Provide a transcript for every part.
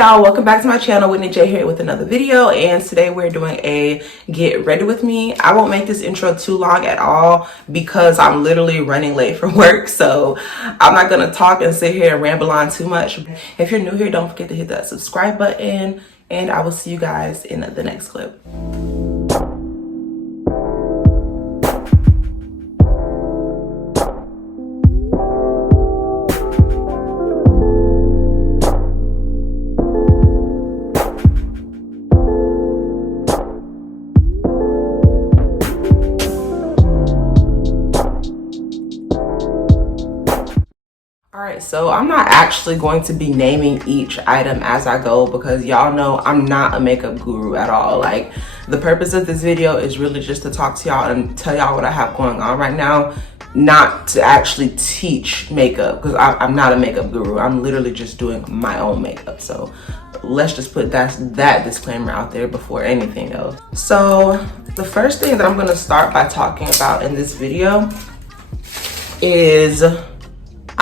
y'all, welcome back to my channel. Whitney JAYY here with another video, and today we're doing a get ready with me. I won't make this intro too long at all because I'm literally running late for work, so I'm not gonna talk and sit here and ramble on too much. If you're new here, don't forget to hit that subscribe button, and I will see you guys in the next clip. Alright, so I'm not actually going to be naming each item as I go because y'all know I'm not a makeup guru at all. Like, the purpose of this video is really just to talk to y'all and tell y'all what I have going on right now, not to actually teach makeup because I'm not a makeup guru. I'm literally just doing my own makeup. So let's just put that disclaimer out there before anything else. So the first thing that I'm going to start by talking about in this video is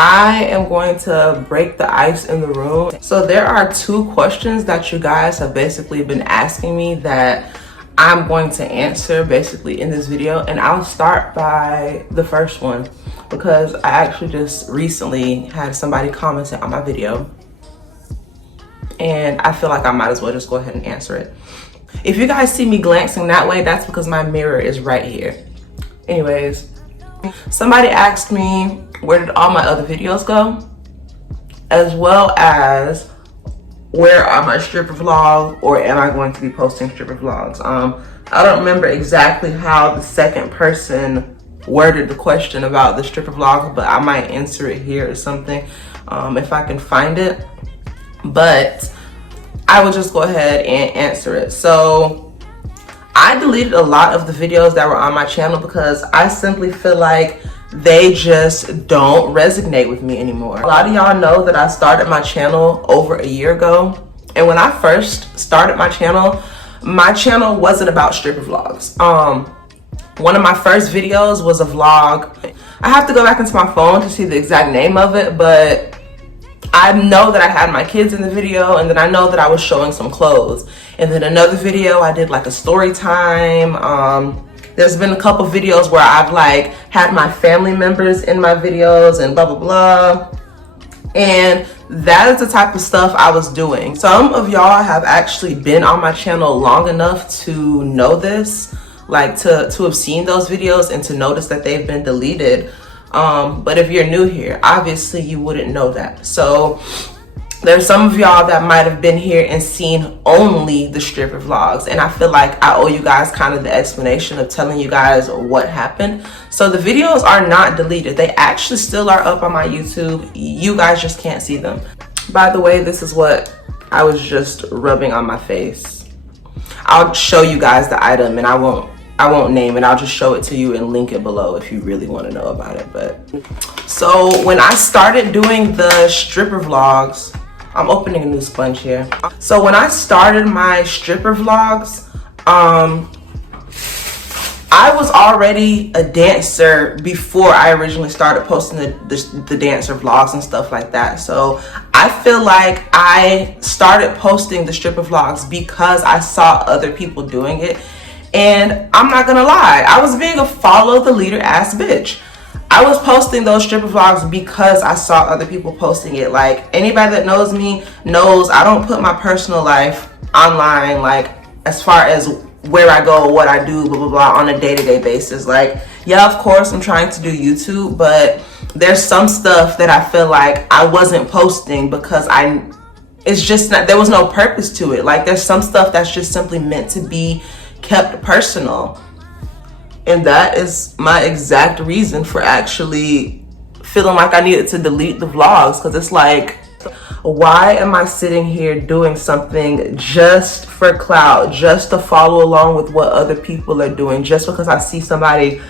I am going to break the ice in the room. So there are two questions that you guys have basically been asking me that I'm going to answer basically in this video. And I'll start by the first one because I actually just recently had somebody commenting on my video. And I feel like I might as well just go ahead and answer it. If you guys see me glancing that way, that's because my mirror is right here. Anyways, somebody asked me, where did all my other videos go? As well as, where are my stripper vlogs, or am I going to be posting stripper vlogs? I don't remember exactly how the second person worded the question about the stripper vlogs, but I might answer it here or something if I can find it. But I will just go ahead and answer it. So I deleted a lot of the videos that were on my channel because I simply feel like they just don't resonate with me anymore. A lot of y'all know that I started my channel over a year ago. And when I first started my channel wasn't about stripper vlogs. One of my first videos was a vlog. I have to go back into my phone to see the exact name of it, but I know that I had my kids in the video, and then I know that I was showing some clothes. And then another video, I did like a story time. There's been a couple videos where I've like had my family members in my videos and blah, blah, blah. And that is the type of stuff I was doing. Some of y'all have actually been on my channel long enough to know this, like to have seen those videos and to notice that they've been deleted. But if you're new here, obviously you wouldn't know that. So there's some of y'all that might have been here and seen only the stripper vlogs, and I feel like I owe you guys kind of the explanation of telling you guys what happened. So the videos are not deleted. They actually still are up on my YouTube. You guys just can't see them. By the way, this is what I was just rubbing on my face. I'll show you guys the item, and I won't name it. I'll just show it to you and link it below if you really want to know about it. But so when I started doing the stripper vlogs, I'm opening a new sponge here. So when I started my stripper vlogs, I was already a dancer before I originally started posting the dancer vlogs and stuff like that. So I feel like I started posting the stripper vlogs because I saw other people doing it. And I'm not gonna lie, I was being a follow the leader ass bitch. I was posting those stripper vlogs because I saw other people posting it. Like, anybody that knows me knows I don't put my personal life online, like as far as where I go, what I do, blah, blah, blah, on a day-to-day basis. Like, yeah, of course I'm trying to do YouTube, but there's some stuff that I feel like I wasn't posting because it's just not, there was no purpose to it. Like, there's some stuff that's just simply meant to be kept personal. And that is my exact reason for actually feeling like I needed to delete the vlogs, because it's like, why am I sitting here doing something just for clout, just to follow along with what other people are doing, just because I see somebody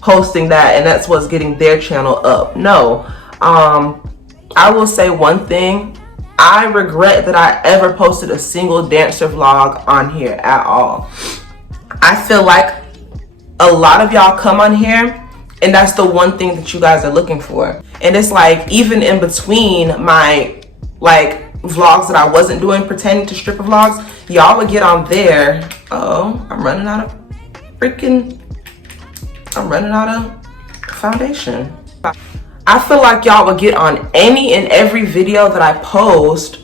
posting that and that's what's getting their channel up? No. I will say one thing. I regret that I ever posted a single dancer vlog on here at all. I feel like a lot of y'all come on here and that's the one thing that you guys are looking for. And it's like, even in between my like vlogs that I wasn't doing pertaining to stripper vlogs, y'all would get on there. Oh, I'm running out of foundation. I feel like y'all would get on any and every video that I post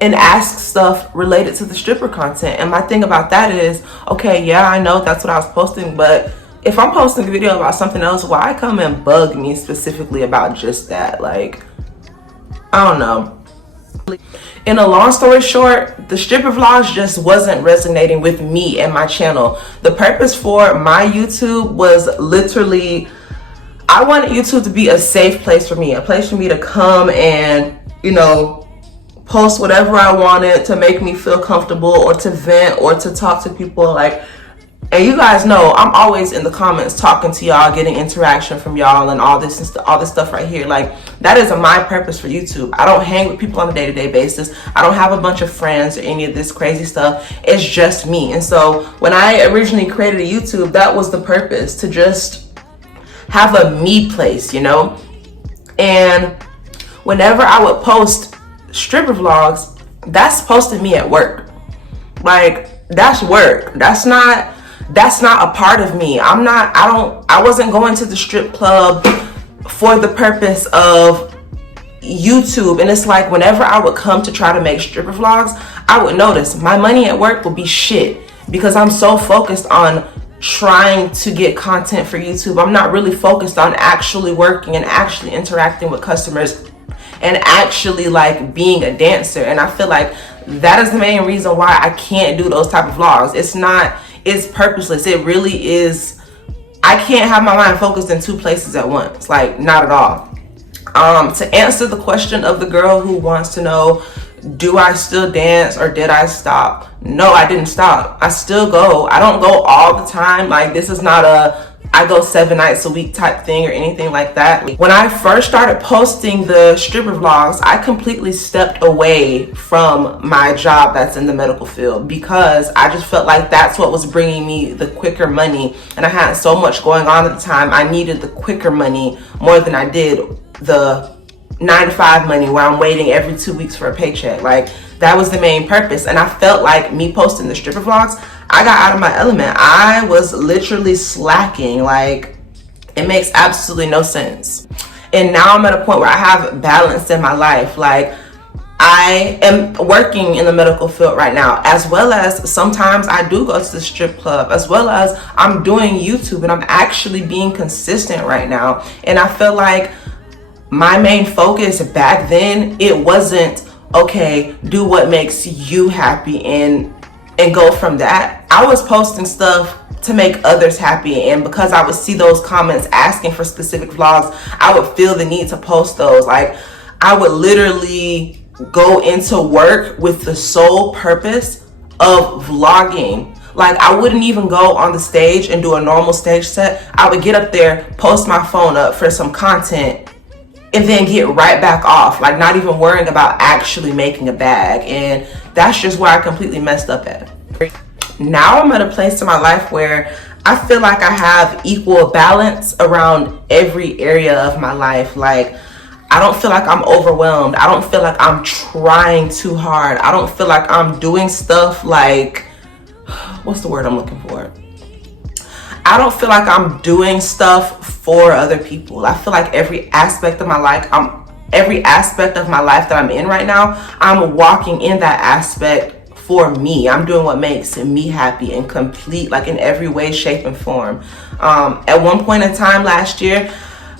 and ask stuff related to the stripper content. And my thing about that is, okay, yeah, I know that's what I was posting, but if I'm posting a video about something else, why come and bug me specifically about just that? Like, I don't know. In a long story short, the stripper vlogs just wasn't resonating with me and my channel. The purpose for my YouTube was literally, I wanted YouTube to be a safe place for me, a place for me to come and, you know, post whatever I wanted to make me feel comfortable, or to vent, or to talk to people. Like, and you guys know I'm always in the comments talking to y'all, getting interaction from y'all, and all this stuff right here. Like, that is my purpose for YouTube. I don't hang with people on a day-to-day basis. I don't have a bunch of friends or any of this crazy stuff. It's just me. And so when I originally created a YouTube, that was the purpose, to just have a me place, you know. And whenever I would post stripper vlogs, that's supposed to me at work. Like, that's work. That's not a part of me. I wasn't going to the strip club for the purpose of YouTube. And it's like, whenever I would come to try to make stripper vlogs, I would notice my money at work would be shit, because I'm so focused on trying to get content for YouTube. I'm not really focused on actually working and actually interacting with customers and actually like being a dancer. And I feel like that is the main reason why I can't do those type of vlogs. It's purposeless. It really is. I can't have my mind focused in two places at once. Like, not at all. To answer the question of the girl who wants to know, do I still dance or did I stop? No, I didn't stop. I still go. I don't go all the time. Like, this is not I go 7 nights a week type thing or anything like that. When I first started posting the stripper vlogs, I completely stepped away from my job that's in the medical field, because I just felt like that's what was bringing me the quicker money. And I had so much going on at the time. I needed the quicker money more than I did the 9-to-5 money where I'm waiting every 2 weeks for a paycheck. Like, that was the main purpose. And I felt like me posting the stripper vlogs, I got out of my element. I was literally slacking. Like, it makes absolutely no sense. And now I'm at a point where I have balance in my life. Like, I am working in the medical field right now, as well as sometimes I do go to the strip club, as well as I'm doing YouTube, and I'm actually being consistent right now. And I feel like my main focus back then, it wasn't, okay, do what makes you happy and go from that. I was posting stuff to make others happy, and because I would see those comments asking for specific vlogs, I would feel the need to post those. Like, I would literally go into work with the sole purpose of vlogging. Like, I wouldn't even go on the stage and do a normal stage set. I would get up there, post my phone up for some content, and then get right back off, like not even worrying about actually making a bag. And that's just where I completely messed up at. Now I'm at a place in my life where I feel like I have equal balance around every area of my life. Like, I don't feel like I'm overwhelmed. I don't feel like I'm trying too hard. I don't feel like I'm doing stuff like, what's the word I'm looking for? I don't feel like I'm doing stuff for other people. I feel like every aspect of my life that I'm in right now, I'm walking in that aspect for me. I'm doing what makes me happy and complete, like in every way, shape, and form. At one point in time last year,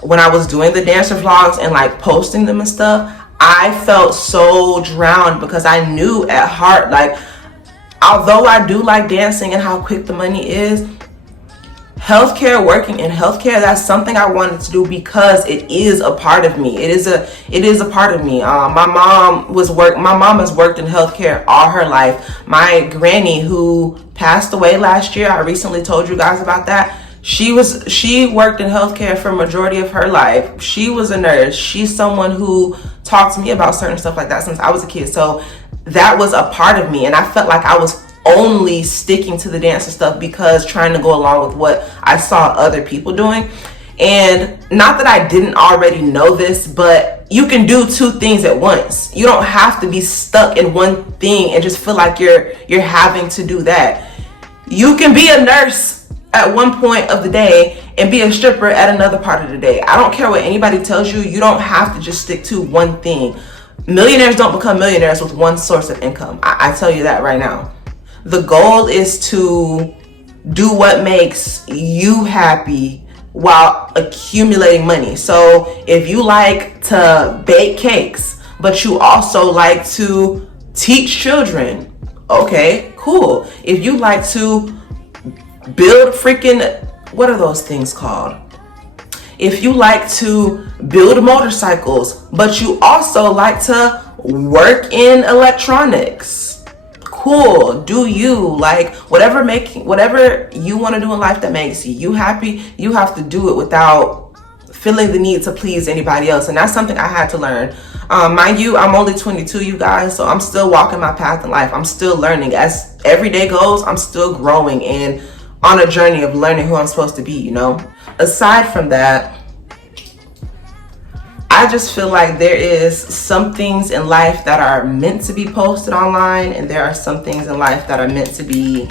when I was doing the dancer vlogs and like posting them and stuff, I felt so drowned, because I knew at heart, like, although I do like dancing and how quick the money is, working in healthcare, that's something I wanted to do because it is a part of me. It is a part of me. My mom has worked in healthcare all her life. My granny, who passed away last year, I recently told you guys about that. She worked in healthcare for a majority of her life. She was a nurse. She's someone who talked to me about certain stuff like that since I was a kid. So that was a part of me, and I felt like I was only sticking to the dance and stuff because trying to go along with what I saw other people doing. And not that I didn't already know this, but you can do two things at once. You don't have to be stuck in one thing and just feel like you're having to do that. You can be a nurse at one point of the day and be a stripper at another part of the day. I don't care what anybody tells you. You don't have to just stick to one thing. Millionaires don't become millionaires with one source of income. I tell you that right now. The goal is to do what makes you happy while accumulating money. So if you like to bake cakes, but you also like to teach children, okay, cool. If you like to build freaking, what are those things called? If you like to build motorcycles, but you also like to work in electronics, cool, do you. Like, whatever you want to do in life that makes you happy, you have to do it without feeling the need to please anybody else. And that's something I had to learn. Mind you, I'm only 22, you guys, so I'm still walking my path in life. I'm still learning. As every day goes, I'm still growing and on a journey of learning who I'm supposed to be, you know? Aside from that, I just feel like there is some things in life that are meant to be posted online, and there are some things in life that are meant to be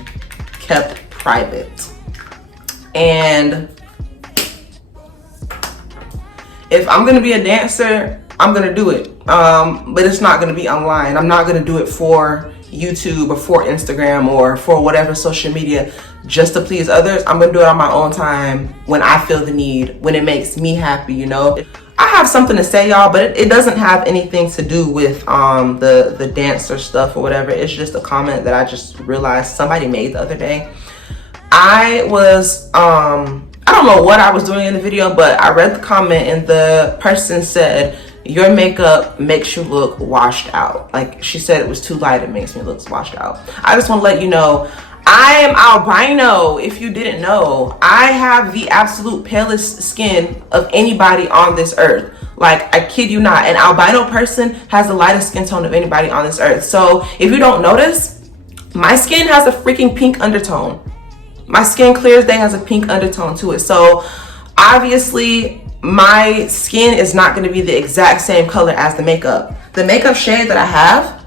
kept private. And if I'm gonna be a dancer, I'm gonna do it. But it's not gonna be online. I'm not gonna do it for YouTube or for Instagram or for whatever social media just to please others. I'm gonna do it on my own time when I feel the need, when it makes me happy, you know? I have something to say, y'all, but it doesn't have anything to do with the dancer stuff or whatever. It's just a comment that I just realized somebody made the other day. I was, I don't know what I was doing in the video, but I read the comment and the person said, your makeup makes you look washed out. Like, she said it was too light, it makes me look washed out. I just want to let you know, I am albino. If you didn't know, I have the absolute palest skin of anybody on this earth. Like, I kid you not, an albino person has the lightest skin tone of anybody on this earth. So if you don't notice, my skin has a freaking pink undertone. My skin clear as day has a pink undertone to it. So obviously my skin is not going to be the exact same color as the makeup. The makeup shade that I have,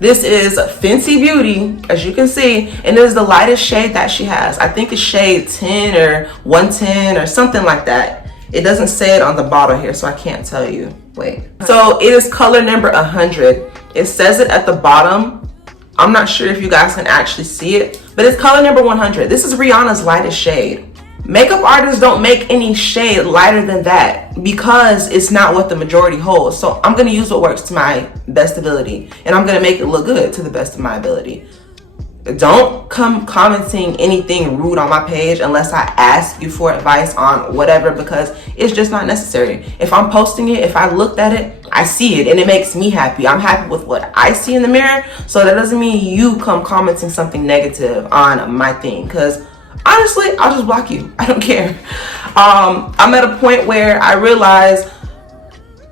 this is Fenty Beauty, as you can see, and it is the lightest shade that she has. I think it's shade 10 or 110 or something like that. It doesn't say it on the bottle here, so I can't tell you. Wait. So it is color number 100. It says it at the bottom. I'm not sure if you guys can actually see it, but it's color number 100. This is Rihanna's lightest shade. Makeup artists don't make any shade lighter than that because it's not what the majority holds. So I'm gonna use what works to my best ability, and I'm gonna make it look good to the best of my ability. Don't come commenting anything rude on my page unless I ask you for advice on whatever, because it's just not necessary. If I'm posting it, if I looked at it, I see it and it makes me happy. I'm happy with what I see in the mirror. So that doesn't mean you come commenting something negative on my thing, because honestly, I'll just block you. I don't care. I'm at a point where I realized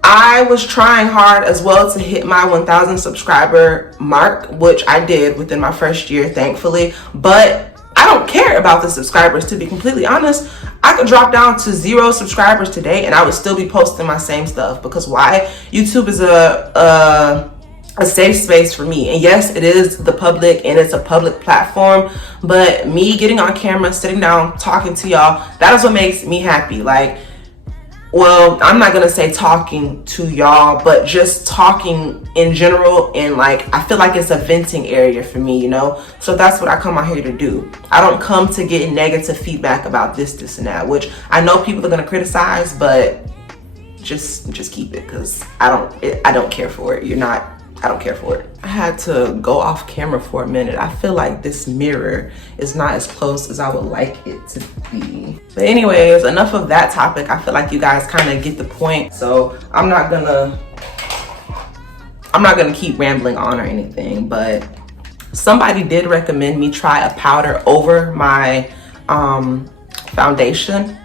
I was trying hard as well to hit my 1,000 subscriber mark, which I did within my first year, thankfully. But I don't care about the subscribers, to be completely honest. I could drop down to 0 subscribers today and I would still be posting my same stuff, because why? YouTube is a safe space for me. And yes, it is the public and it's a public platform, but me getting on camera, sitting down, talking to y'all, that is what makes me happy. Like, well, I'm not gonna say talking to y'all, but just talking in general. And like, I feel like it's a venting area for me, you know? So that's what I come out here to do. I don't come to get negative feedback about this and that, which I know people are gonna criticize, but just keep it, because I don't care for it. I don't care for it. I had to go off camera for a minute. I feel like this mirror is not as close as I would like it to be. But anyways, enough of that topic. I feel like you guys kind of get the point. So I'm not gonna keep rambling on or anything, but somebody did recommend me try a powder over my foundation,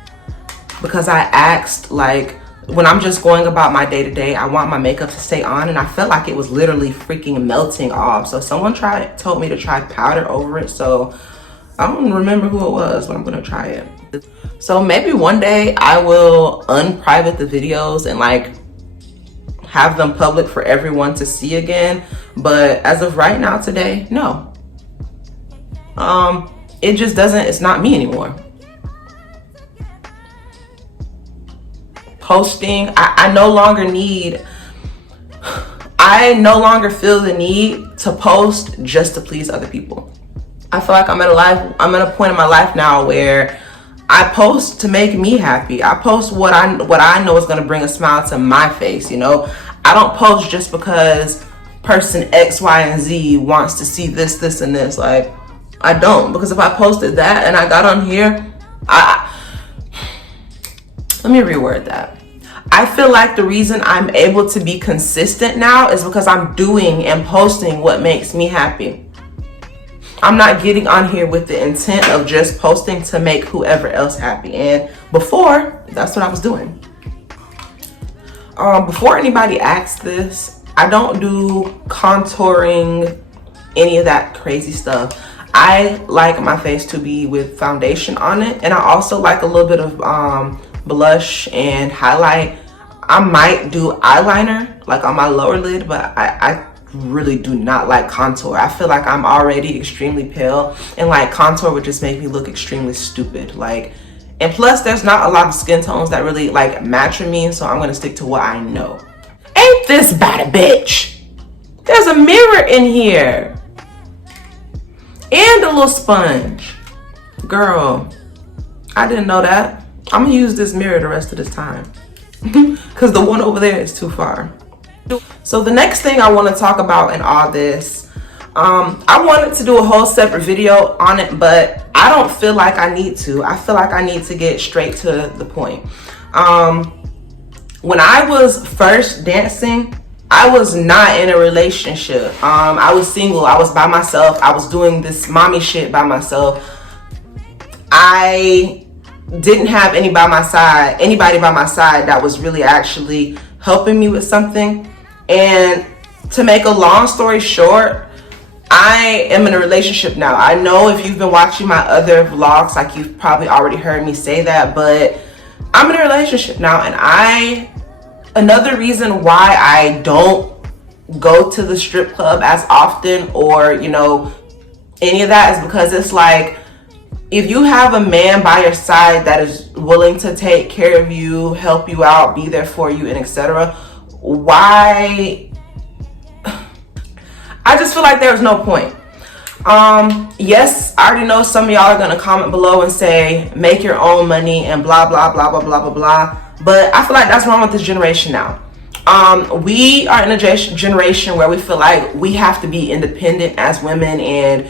because I asked, like, when I'm just going about my day-to-day, I want my makeup to stay on, and I felt like it was literally freaking melting off. So someone told me to try powder over it. So I don't remember who it was, but I'm gonna try it. So maybe one day I will unprivate the videos and like have them public for everyone to see again. But as of right now, today, no. It just doesn't, it's not me anymore. Posting, I no longer feel the need to post just to please other people. I feel like I'm at a point in my life now where I post to make me happy. I post what I know is gonna bring a smile to my face, you know? I don't post just because person X, Y, and Z wants to see this, this, and this. Like, I don't, because if I posted that and I got on here, let me reword that. I feel like the reason I'm able to be consistent now is because I'm doing and posting what makes me happy. I'm not getting on here with the intent of just posting to make whoever else happy. And before, that's what I was doing. Before anybody asks this, I don't do contouring, any of that crazy stuff. I like my face to be with foundation on it. And I also like a little bit of blush and highlight. I might do eyeliner like on my lower lid, but I really do not like contour. I feel like I'm already extremely pale, and like contour would just make me look extremely stupid. Like, and plus there's not a lot of skin tones that really like match with me, so I'm gonna stick to what I know. Ain't this bad a bitch? There's a mirror in here and a little sponge. Girl, I didn't know that. I'm gonna use this mirror the rest of this time because the one over there is too far. So the next thing I want to talk about in all this, I wanted to do a whole separate video on it, but I don't feel like I need to. I feel like I need to get straight to the point. When I was first dancing, I was not in a relationship. I was single. I was by myself. I was doing this mommy shit by myself. I didn't have anybody by my side that was really actually helping me with something. And to make a long story short, I am in a relationship now. I know if you've been watching my other vlogs, like you've probably already heard me say that, but I'm in a relationship now. And another reason why I don't go to the strip club as often or, you know, any of that is because it's like, if you have a man by your side that is willing to take care of you, help you out, be there for you, and etc., why? I just feel like there's no point. Yes, I already know some of y'all are gonna comment below and say make your own money and blah blah blah blah blah blah blah, but I feel like that's wrong with this generation now. We are in a generation where we feel like we have to be independent as women and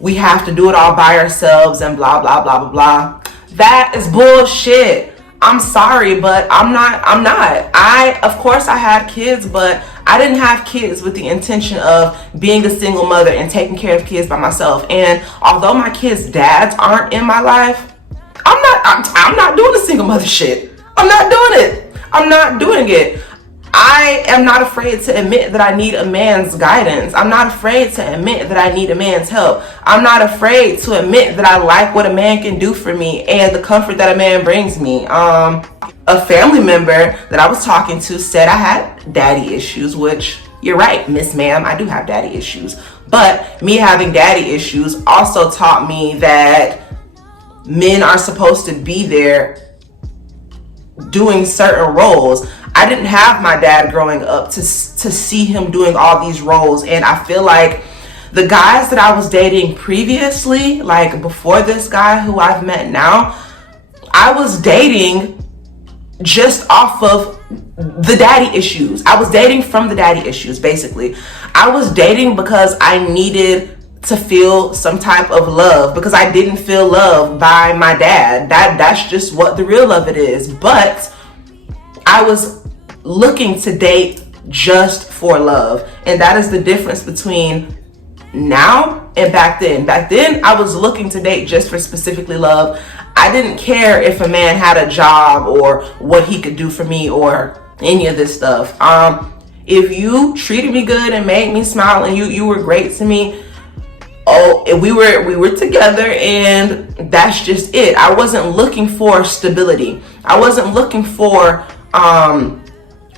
we have to do it all by ourselves and blah blah blah blah blah. That is bullshit. I'm sorry, but I'm not. Of course I had kids, but I didn't have kids with the intention of being a single mother and taking care of kids by myself. And although my kids' dads aren't in my life, I'm not doing the single mother shit. I'm not doing it. I'm not doing it. I am not afraid to admit that I need a man's guidance. I'm not afraid to admit that I need a man's help. I'm not afraid to admit that I like what a man can do for me and the comfort that a man brings me. A family member that I was talking to said I had daddy issues, which you're right, Miss Ma'am, I do have daddy issues. But me having daddy issues also taught me that men are supposed to be there doing certain roles. I didn't have my dad growing up to see him doing all these roles, and I feel like the guys that I was dating previously, like before this guy who I've met now, I was dating just off of the daddy issues. I was dating from the daddy issues, basically. I was dating because I needed to feel some type of love because I didn't feel loved by my dad. That's just what the real of it is. But I was looking to date just for love, and that is the difference between now and back then. Back then I was looking to date just for specifically love. I didn't care if a man had a job or what he could do for me or any of this stuff. If you treated me good and made me smile and you were great to me, oh, we were together and that's just it. I wasn't looking for stability. I wasn't looking for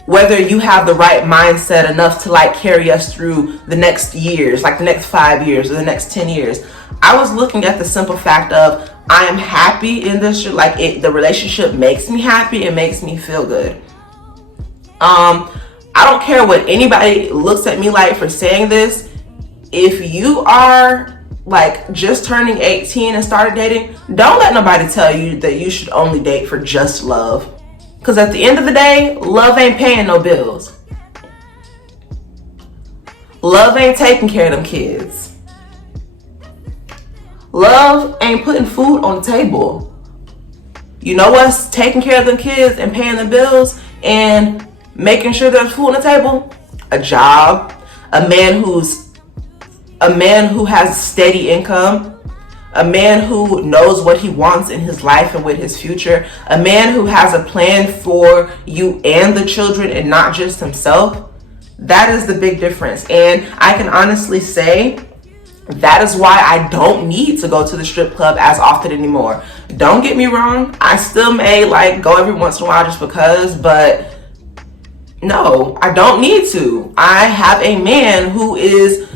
whether you have the right mindset enough to like carry us through the next years, like the next 5 years or the next 10 years. I was looking at the simple fact of I am happy in this, like the relationship makes me happy, it makes me feel good. I don't care what anybody looks at me like for saying this. If you are like just turning 18 and started dating, don't let nobody tell you that you should only date for just love. Because at the end of the day, love ain't paying no bills. Love ain't taking care of them kids. Love ain't putting food on the table. You know what's taking care of them kids and paying the bills and making sure there's food on the table? A job, a man who has steady income, a man who knows what he wants in his life and with his future, a man who has a plan for you and the children and not just himself. That is the big difference. And I can honestly say that is why I don't need to go to the strip club as often anymore. Don't get me wrong, I still may like go every once in a while just because, but no, I don't need to. I have a man who is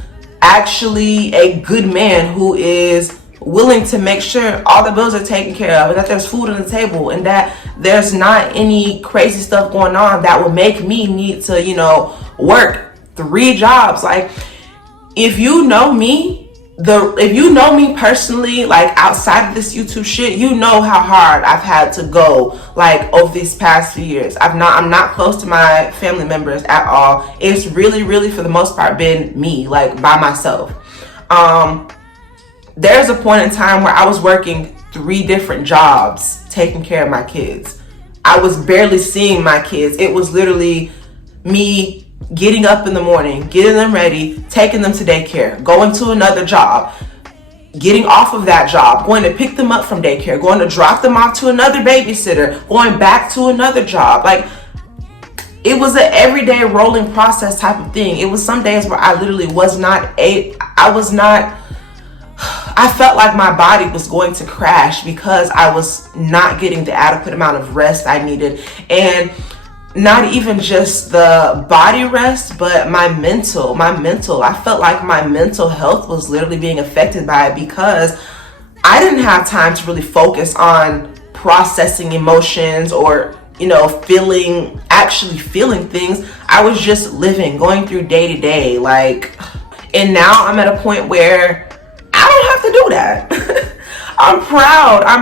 actually a good man, who is willing to make sure all the bills are taken care of, and that there's food on the table, and that there's not any crazy stuff going on that will make me need to, you know, work 3 jobs. Like, if you know me, if you know me personally, like outside of this YouTube shit, you know how hard I've had to go like over these past few years. I'm not close to my family members at all. It's really for the most part been me, like by myself. There's a point in time where I was working 3 different jobs taking care of my kids. I was barely seeing my kids. It was literally me getting up in the morning, getting them ready, taking them to daycare, going to another job, getting off of that job, going to pick them up from daycare, going to drop them off to another babysitter, going back to another job. Like, it was an everyday rolling process type of thing. It was some days where I literally I felt like my body was going to crash because I was not getting the adequate amount of rest I needed. And not even just the body rest, but my mental, I felt like my mental health was literally being affected by it because I didn't have time to really focus on processing emotions or, you know, actually feeling things. I was just living, going through day to day, like, and now I'm at a point where I don't have to do that. I'm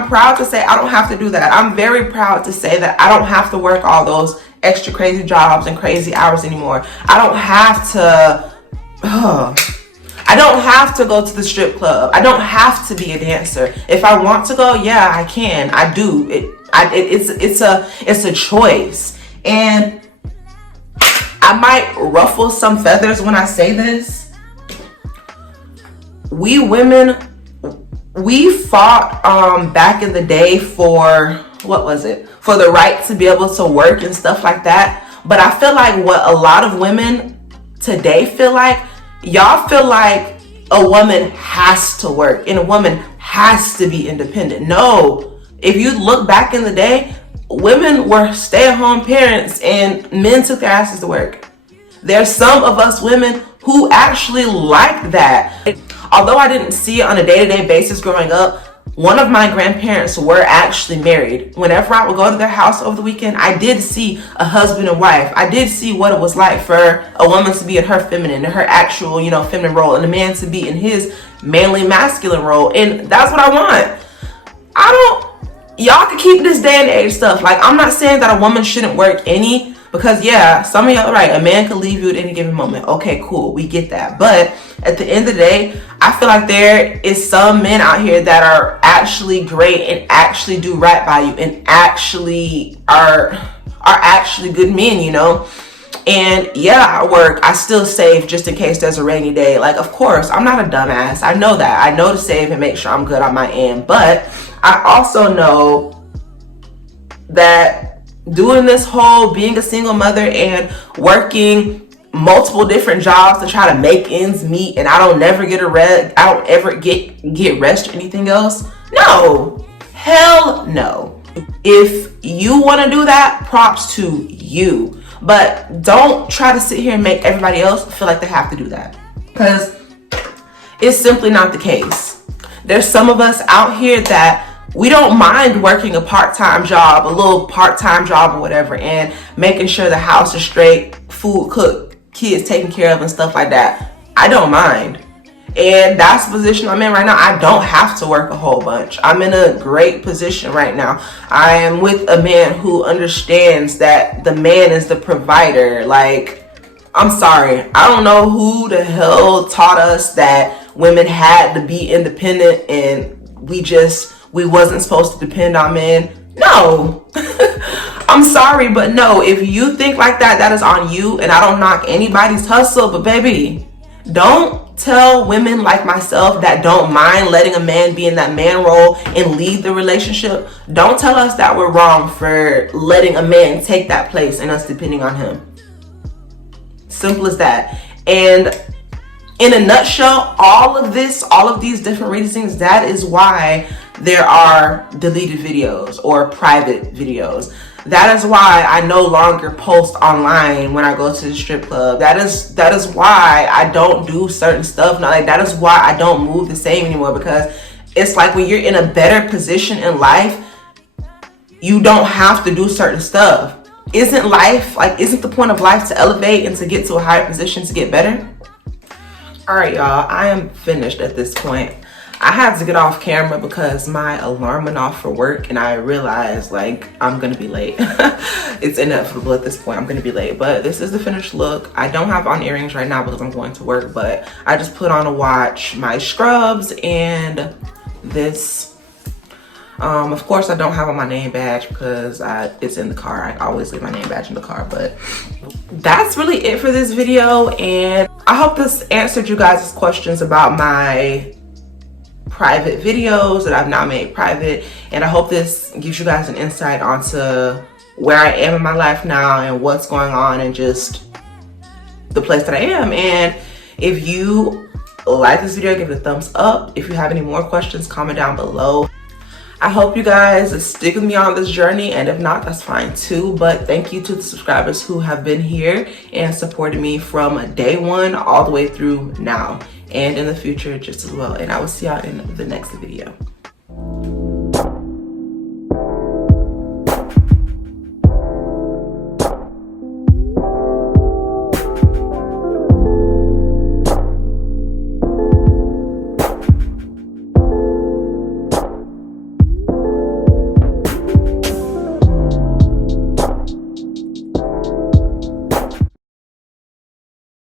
proud to say I don't have to do that. I'm very proud to say that I don't have to work all those extra crazy jobs and crazy hours anymore. I don't have to go to the strip club. I don't have to be a dancer. If I want to go, yeah, I can. I do. It's a choice. And I might ruffle some feathers when I say this. We women, we fought back in the day for, what was it? For the right to be able to work and stuff like that. But I feel like what a lot of women today feel like, y'all feel like a woman has to work and a woman has to be independent. No, if you look back in the day, women were stay-at-home parents and men took their asses to work. There's some of us women who actually like that. Although I didn't see it on a day-to-day basis growing up, one of my grandparents were actually married. Whenever I would go to their house over the weekend, I did see a husband and wife. I did see what it was like for a woman to be in her feminine, in her actual, you know, feminine role, and a man to be in his manly masculine role. And that's what I want. Y'all can keep this day and age stuff. Like, I'm not saying that a woman shouldn't work any, because yeah, some of y'all are right. A man can leave you at any given moment. Okay, cool. We get that. But at the end of the day, I feel like there is some men out here that are actually great and actually do right by you and actually are actually good men, you know? And yeah, I work. I still save just in case there's a rainy day. Like, of course, I'm not a dumbass. I know that. I know to save and make sure I'm good on my end. But I also know that doing this whole being a single mother and working multiple different jobs to try to make ends meet, and I don't ever get rest or anything else? No, hell no. If you want to do that, props to you, but don't try to sit here and make everybody else feel like they have to do that, because it's simply not the case. There's some of us out here that we don't mind working a part-time job, a little part-time job or whatever, and making sure the house is straight, food cooked, kids taken care of and stuff like that. I don't mind. And that's the position I'm in right now. I don't have to work a whole bunch. I'm in a great position right now. I am with a man who understands that the man is the provider. Like, I'm sorry, I don't know who the hell taught us that women had to be independent and we wasn't supposed to depend on men. No. I'm sorry, but no, if you think like that, that is on you, and I don't knock anybody's hustle, but baby, don't tell women like myself that don't mind letting a man be in that man role and lead the relationship. Don't tell us that we're wrong for letting a man take that place and us depending on him. Simple as that. And in a nutshell, all of these different reasons, that is why there are deleted videos or private videos. That is why I no longer post online when I go to the strip club. That is why I don't do certain stuff. Like, that is why I don't move the same anymore, because it's like when you're in a better position in life, you don't have to do certain stuff. Isn't the point of life to elevate and to get to a higher position to get better? All right, y'all, I am finished at this point. I had to get off camera because my alarm went off for work, and I realized, like, I'm gonna be late. It's inevitable at this point, I'm gonna be late. But this is the finished look. I don't have on earrings right now because I'm going to work, but I just put on a watch, my scrubs, and this. Of course, I don't have on my name badge because it's in the car. I always leave my name badge in the car, but that's really it for this video. And I hope this answered you guys' questions about my private videos that I've now made private. And I hope this gives you guys an insight onto where I am in my life now and what's going on and just the place that I am. And if you like this video, give it a thumbs up. If you have any more questions, comment down below. I hope you guys stick with me on this journey, and if not, that's fine too. But thank you to the subscribers who have been here and supported me from day one all the way through now and in the future just as well. And I will see y'all in the next video.